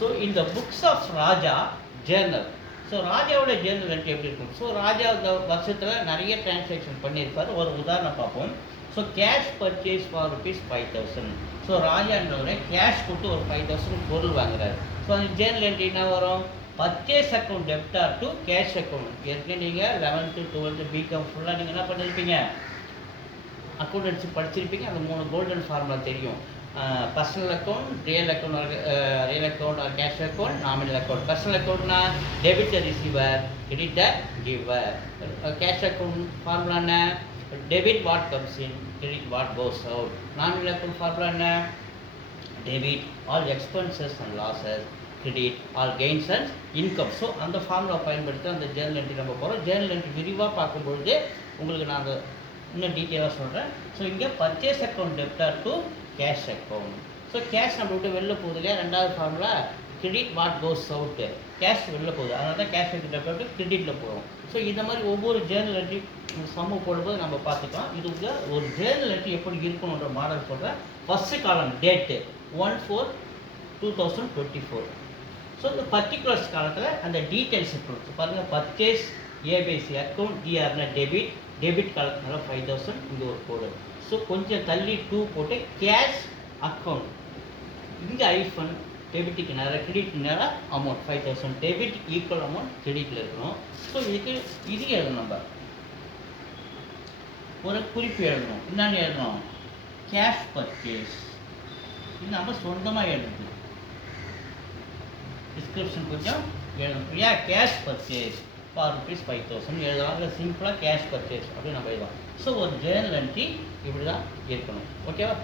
So இந்த books of Raja journal. So ராஜாவோட journal entry எப்படி இருக்கும்? ஸோ ராஜா இந்த வருஷத்தில் நிறைய டிரான்சாக்ஷன் பண்ணியிருப்பார். ஒரு உதாரணம் பார்ப்போம். So cash purchase for ₹5,000. So ராஜான்றவரை கேஷ் கொடுத்து ஒரு 5,000 பொருள் வாங்குறாரு. ஸோ அந்த ஜேர்னல் என்ட்ரி என்ன வரும்? Purchase account டெப்டார் to cash account. ஏற்கனவே நீங்கள் 11th 12th பிகாம் ஃபுல்லாக நீங்கள் என்ன பண்ணியிருப்பீங்க? அக்கௌண்டன்சி படிச்சிருப்பீங்க. அந்த 3 கோல்டன் ஃபார்முலா தெரியும். Personal account, real account or cash account, nominal account. Personal அக்கௌண்ட்னா debtor receiver, creditor giver. Cash account formula என்ன? Debit what comes in, credit what goes out. Nominal account formula என்ன? Debit all expenses and losses, credit all gains and income. So அந்த formula பயன்படுத்தி அந்த Journal entry நம்ம போகிறோம். Journal entry விரிவாக பார்க்கும்பொழுது உங்களுக்கு நான் அந்த இன்னும் டீட்டெயிலாக சொல்கிறேன். ஸோ இங்கே purchase account டெப்டார் to cash account. So cash நம்ம விட்டு வெளில போகுது இல்லையா? ரெண்டாவது formula credit what cos out. Cash வெளில போகுது, அதனால தான் கேஷ் அக்கௌண்ட் டெப்டார் டு கிரெடிட்டில் போகும். ஸோ இந்த மாதிரி ஒவ்வொரு ஜேர்னல் என்ட்ரி சம்மு போடும்போது நம்ம பார்த்துக்கலாம். இதுக்கு ஒரு ஜேர்னல் என்ட்ரி எப்படி இருக்கணுன்ற மாடல் சொல்கிறேன். ஃபஸ்ட்டு காலம் டேட்டு 1/4/2024. ஸோ இந்த பர்டிகுலர்ஸ் காலத்தில் அந்த டீட்டெயில்ஸ் இருக்கும். பாருங்கள், பர்ச்சேஸ் ஏபிசி அக்கௌண்ட், டிஆர்னா டெபிட் காலத்தினால 5,000, இங்கே ஒரு கோடு. ஸோ கொஞ்சம் தள்ளி 2 போட்டு கேஷ் அக்கௌண்ட், இங்கே ஐஃபன், டெபிட்டுக்கு நேரம் கிரெடிட்டுக்கு நேரம் அமௌண்ட் 5,000. டெபிட் ஈக்குவல் அமௌண்ட் கிரெடிட்டில் இருக்கணும். ஸோ இதுக்கு இது எழுதணும். நம்ம ஒரு குறிப்பு எழுதணும். என்னென்னு எழுதணும்? Cash purchase. இது நம்ம சொந்தமாக எழுதணும். டிஸ்கிரிப்ஷன் கொஞ்சம் எழுதணும். கேஷ் பர்ச்சேஸ் ஃபார் ₹5,000 எழுதலாம். இல்லை சிம்பிளாக கேஷ் பர்ச்சேஸ் அப்படின்னு நம்ம எழுதலாம். ஸோ ஒரு ஜேர்னல் என்ட்ரி இப்படி தான் இருக்கணும். ஓகேவா?